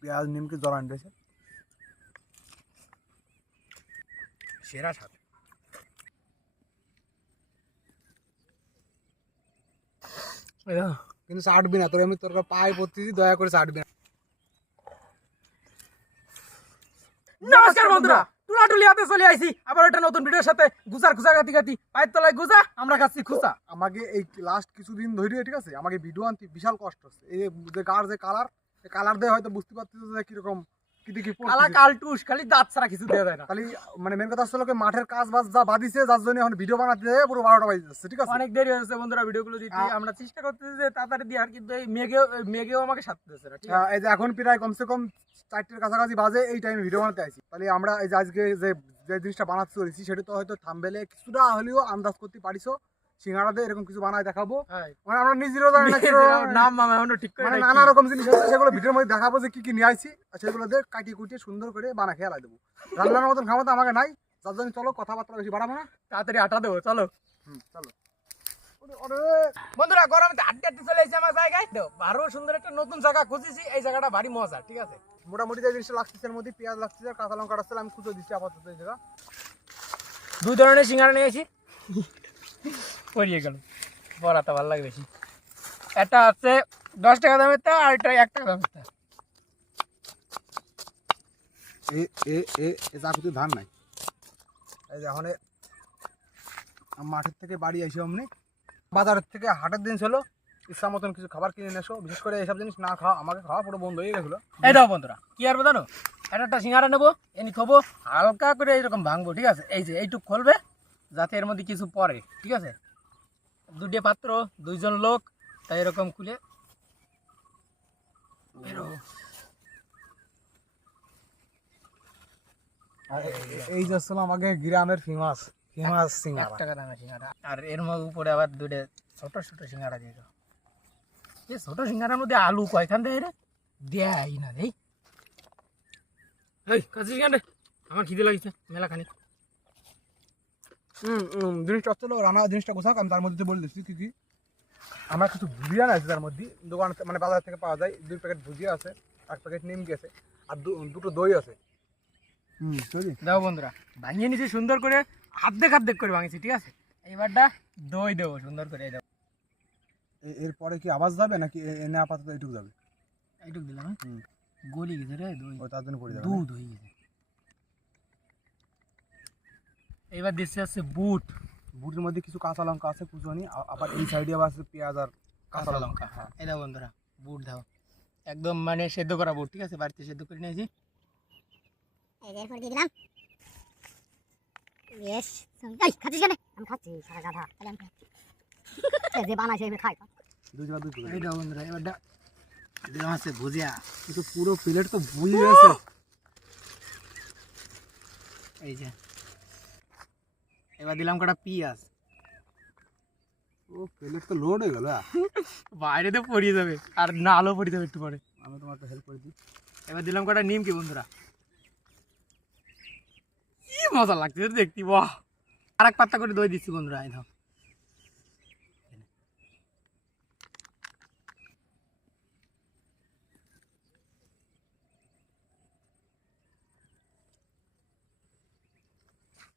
পেঁয়াজ নিমকে জড়ান দিয়েছে, সেরা স্বাদ। কিন্তু চাটবি না, তোর আমি তোর পায়ে পড়তেছি, দয়া করে চাটবি না। নমস্কার বন্ধুরা, টুলাটুলিয়াতে চলে আইছি আবার একটা নতুন ভিডিওর সাথে। গুজার খুচা গাতি গাতি পায়ের তলায় গুজা, আমরা খাচ্ছি খুচা। আমাকে এই লাস্ট কিছুদিন ধরে, ঠিক আছে, আমাকে ভিডিও আনতে বিশাল কষ্ট হচ্ছে। এই যে গার যে কালার দিয়ে হয়তো বুঝতে পারতেছ যে কিরকম কালা কালটুস, খালি দাঁত ছাড়া কিছু দেওয়া যায় না। খালি মানে মেন কথা হচ্ছে মাঠের কাজ বাজ যা বাদিছে, যার জন্য এখন ভিডিও বানাতে যায় পুরো 12টা বাজে যাচ্ছে, ঠিক আছে। অনেক দেরি হয়েছে বন্ধুরা ভিডিওগুলো দিতে। আমরা চেষ্টা করতেছি যে তাড়াতাড়ি দিয়ে, আর কিন্তু এই মেঘেও আমাকে সাথ দিচ্ছে না, ঠিক আছে। এই যে এখন প্রায় কমসে কম 4টের কাছাকাছি বাজে, এই টাইমে ভিডিও বানাতে আইছি। তাহলে আমরা এই যে আজকে যে জিনিসটা বানাতে চলেছি সেটা তো হয়তো থাম্বনেলে কিছুটা হলেও আন্দাজ করতে পারিছো। সিঙ্গাড়া দিয়ে এরকম কিছু বানায় দেখাবো, মানে আমরা নিজেরও জানি না নাম মামা এখনো ঠিক করে, মানে নানা রকম জিনিস আছে, সেগুলো ভিডিওর মধ্যে দেখাবো যে কি কি নিয়ে আইছি, আর সেগুলো দিয়ে কাটিয়ে কুটিয়ে সুন্দর করে বানা খেয়ালাই দেবো। রান্নার মতন ক্ষমতা আমাকে নাই, যার জন্য চলো কথাবার্তা বেশি বাড়াবো না, তাড়াতাড়ি আটা দেবো, চলো। চলো। বন্ধুরা গরমে আড্ডা আড্ডা চলে এসেছে আমার জায়গায়। তো আরো সুন্দর একটা নতুন জায়গা খুঁজেছি, এই জায়গাটা ভারী মজা, ঠিক আছে। মোটামুটি যে জিনিসটা লাগতেছে এর মধ্যে পেঁয়াজ লাগতেছে, কাঁচা লঙ্কা রাখতে আমি খুঁজে দিচ্ছি আপাতত এই জায়গা। 2 ধরনের সিঙ্গারা নিয়েছি, পরিয়ে গেল বড়াটা ভালো লাগে বেশি। একটা আছে 10 টাকা দামের, আর একটা 1 টাকা দামের। চাকুতে ধান নাই। এই যে এখন মাঠের থেকে বাড়ি এসে অমনি বাজারের থেকে হাটের দিন ছিল, ইচ্ছা মতন কিছু খাবার কিনে নিয়ে এসো। বিশেষ করে এইসব জিনিস না খাওয়া, আমাকে খাওয়া পুরো বন্ধ হয়ে গেছিলো। এই দাও বন্ধুরা, কি আর জানো, একটা সিঙ্গারা নেবো, এনি খাবো, হালকা করে এইরকম ভাঙবো, ঠিক আছে। এই যে এইটুক খুলবে যাতে এর মধ্যে কিছু পড়ে, ঠিক আছে। 2টে পাত্র, 2জন লোক, তাই এরকম খুলে এই যে ছিল আমাকে গ্রামের ফেমাস 1 সিঙ্গারা। টাকা দামের সিঙ্গারা। আর এর মধ্যে উপরে আবার 2টে ছোট ছোট সিঙ্গারা দিয়ে দাও। এই ছোট সিঙ্গারার মধ্যে আলু কয়খান দেয় রে, দেয় না রে। এই কাছে সিঙ্গারা, আমার খিদে লাগিছে মেলা খানি। জিনিসটা হচ্ছিল রান্না জিনিসটা কোথাক, আমি তার মধ্যে বলে দিচ্ছি কি কি। আমার কিছু ভুজিয়া আছে তার মধ্যে, দোকান মানে বাজার থেকে পাওয়া যায়। 2 প্যাকেট ভুজিয়া আছে, 1 প্যাকেট নিমকি আছে, আর দুটো দই আছে। দাও বন্ধুরা, ভাঙিয়ে নিছি সুন্দর করে, আর্ধেক করে ভাঙিয়েছি, ঠিক আছে। এবারটা দই দেবো সুন্দর করে, এই দাও। এরপরে কি আওয়াজ যাবে নাকি এনে আপাতত এইটুকু যাবে? এইটুক দিলাম, গলি গেছে রে দই, ও তার জন্য পড়ে যাবে, দুধ হয়ে গেছে। এবার দিচ্ছে হচ্ছে বুট। বুটের মধ্যে কিছু কাঁচা লঙ্কা আছে কুচনি, আবার এই সাইডে আবার আছে পেঁয়াজ আর কাঁচা লঙ্কা। হ্যাঁ, এই দাও বন্ধুরা, বুট দাও, একদম মানে সেদ্ধ করা বুট, ঠিক আছে, বাড়িতে সেদ্ধ করে নিয়েছি। এরপর দিয়ে দিলাম বেশ। এই খাচ্ছিস কেন? আমি খাচ্ছি সারা গাধা, তাহলে আমি খাচ্ছি। যে বানায় সে খায়। এই দাও বন্ধুরা, এবারটা দিলাম হচ্ছে ভুজিয়া। কিন্তু পুরো প্লেট তো ভুল গেছে। এই যে এবার দিলাম কটা পেঁয়াজ। ও প্লেট তো লোড হয়ে গেল। বাইরে তো পড়িয়ে যাবে, আর না আলো পড়ে যাবে একটু পরে। আমি তোমাকে হেল্প করে দিই। এবার দিলাম কটা নিমকি বন্ধুরা, কি মজা লাগছে দেখতে, বাহ। আর 1 পাত্তা করে দই দিচ্ছি বন্ধুরা, এই দাও।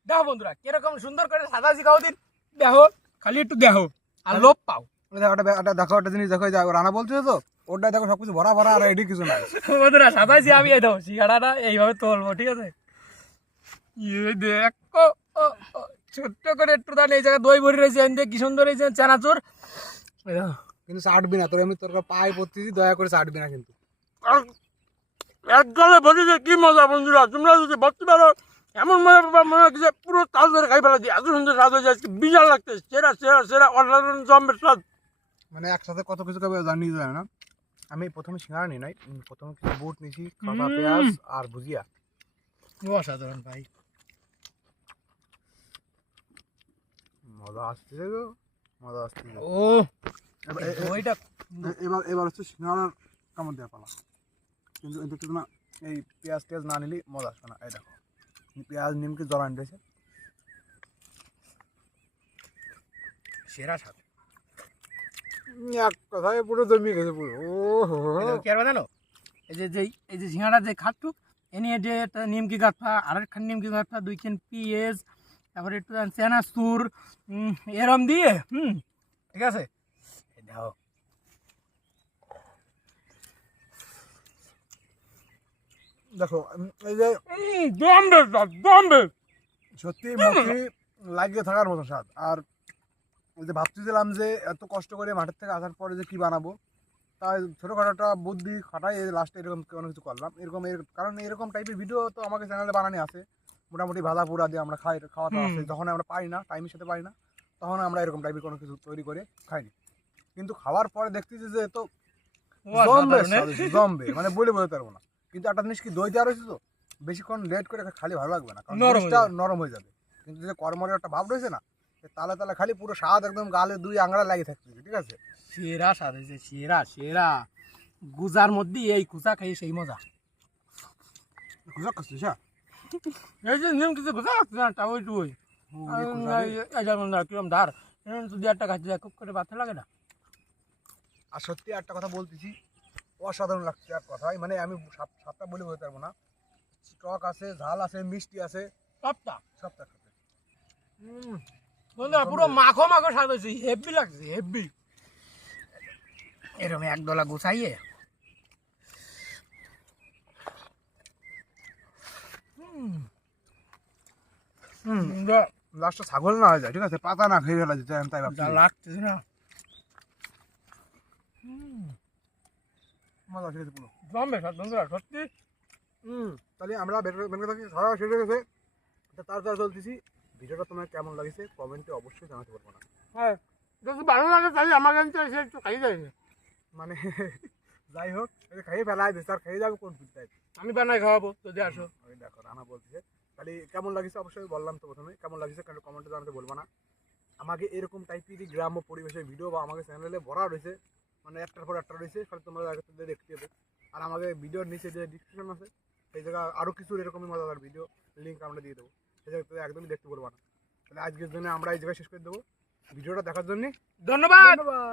দেখো বন্ধুরা কিরকম সুন্দর করে সাজাইছি খাও দিন, দেখো খালি একটু দেখো আর লোভ পাও। দেখো একটা জিনিস, দেখো রান্না বলছো তো, ওটা দেখো সবকিছু ভরা ভরা, আর এডি কিছু নাই। বন্ধুরা সাজাইছি আমি, এই দাও সিঙ্গাড়াটা এইভাবে তুলবো, ঠিক আছে। এই দেখো, ছোট্ট করে একটু দান, এই জায়গায় দই ভরে রয়েছে, কি সুন্দর হয়েছে চানাচুর। কিন্তু চাটবি না, তোর আমি তোর পায়ে পড়তেছি, দয়া করে চাটবি না কিন্তু। এক গালে বসেছে, কি মজা বন্ধুরা, তোমরা যদি ভাবতে পারো এমন মজা পাবা, মনে হচ্ছে পুরো তাজ ধরে খাই ফেলা দিয়ে, এত সুন্দর স্বাদ হয়েছে আজকে, বিশাল লাগছে, সেরা সেরা সেরা অসাধারণ জম্বের স্বাদ। মানে একসাথে কত কিছু খাবে জানি যায় না। আমি প্রথমে সিঙ্গারা নিই নাই, প্রথমে কিছু বুট নিয়েছি, কাঁচা পেঁয়াজ আর ভুজিয়া। অসাধারণ ভাই, মজা আসছে গো, মজা আসছে। ও ওইটা এবার হচ্ছে সিঙ্গারার কামড় দেওয়া পালা। কিন্তু কিন্তু না, এই পেঁয়াজ টেয়াজ না নিলে মজা আসবে না। এই দেখো পেঁয়াজ নিমকে জড়ান দিয়েছে, সেরা স্বাদ। এক কথায় পুরো জমিয়ে গেছে পুরো। ও কি আর জানো, এই যে সিঙ্গারা যে খাটুক এ নিয়ে যে একটা নিমকি গাঁথা আরেকখান নিমকি গাঁথা 2 খান পেঁয়াজ তারপরে একটু চানাচুর এরম দিয়ে ঠিক আছে এই দাও দেখো এই যে দমবে সত্যি মুখে লাগিয়ে থাকার মতো স্বাদ। আর ওই যে ভাবতেছিলাম যে এত কষ্ট করে মাঠের থেকে আসার পরে যে কি বানাবো, তাই ছোটোখাটোটা বুদ্ধি খাটাই লাস্টে এরকম কোনো কিছু করলাম। কারণ এরকম টাইপের ভিডিও তো আমাকে চ্যানেলে বানানো আছে, মোটামুটি ভাজা পোড়া দিয়ে আমরা খাওয়াটা আছে। যখন আমরা পাই না, টাইমের সাথে পাই না, তখন আমরা এরকম টাইপের কোনো কিছু তৈরি করে খাইনি। কিন্তু খাওয়ার পরে দেখতেছি যে তো জমবে, মানে বলে বোঝাতে পারবো না। কিন্তু একটা জিনিস কি, দই দেওয়া রয়েছে তো, বেশিক্ষণ লেট করে খালি ভালো লাগবে না, কারণ জিনিসটা নরম হয়ে যাবে। কিন্তু যে কর্মরের একটা ভাব রয়েছে না, তালে তালে খালি পুরো স্বাদ একদম গালে 2 আংড়া লাগিয়ে থাকতেছে। ঠিক আছে, সেরা স্বাদ হয়েছে, সেরা গুজার মধ্যে এই কুচা খাই সেই মজা। খুঁজা খাচ্ছিস? হ্যাঁ, এই যে নিম কিছু গুজা লাগছে না তা ওই টুই কিরম ধার যদি একটা খাচ্ছি খুব করে বাতে লাগে না। আর সত্যি একটা কথা বলতেছি, অসাধারণ লাগছে। আর কথাই মানে আমি সাতটা বলে বলতে পারবো না। টক আছে, ঝাল আছে, মিষ্টি আছে, সবটা সবটা সাথে বন্ধুরা পুরো মাখো মাখো স্বাদ হয়েছে, হেভি লাগছে হেভি। এরকম এক ডলা গুছাইয়ে লাস্টটা ছাগল না হয়ে যায়। ঠিক আছে, পাতা না খেয়ে ফেলা যেতে তাই ভাবছি। যা লাগতেছে না মজা খেয়েছে পুরো। জমবে সব বন্ধুরা সত্যি। তাহলে আমরা বের থাকি, খাওয়া শেষ হয়ে গেছে, তাড়াতাড়ি চলতেছি। ভিডিওটা তোমার কেমন লাগছে কমেন্টে অবশ্যই জানাতে পারবো না। হ্যাঁ যদি ভালো লাগে তাহলে আমার কাছে এসে একটু খাই যাই মানে যাই হোক, খাইয়ে ফেলাই দিচ্ছে, আর খেয়ে যাবে কোন পিঠটাই। আমি বানাই খাওয়াবো যদি আসো। ওই দেখো রানা বলছে। তাহলে কেমন লাগছে অবশ্যই বললাম তো প্রথমে, কেমন লাগছে কারণ কমেন্টে জানাতে বলবো না। আমাকে এরকম টাইপেরই গ্রাম্য পরিবেশের ভিডিও বা আমাকে চ্যানেলে ভরা রয়েছে, মানে একটার পর একটা রয়েছে, ফলে তোমরা আগে থেকে দেখতে হবে। আর আমাদের ভিডিওর নিচে যে ডিসক্রিপশন আছে সেই জায়গায় আরও কিছু এরকমই মজাদার ভিডিও লিঙ্ক আমরা দিয়ে দেবো, সেই জায়গায় একদমই দেখতে বলবো না। তাহলে আজকের জন্য আমরা এই জায়গায় শেষ করে দেবো। ভিডিওটা দেখার জন্য ধন্যবাদ। ধন্যবাদ।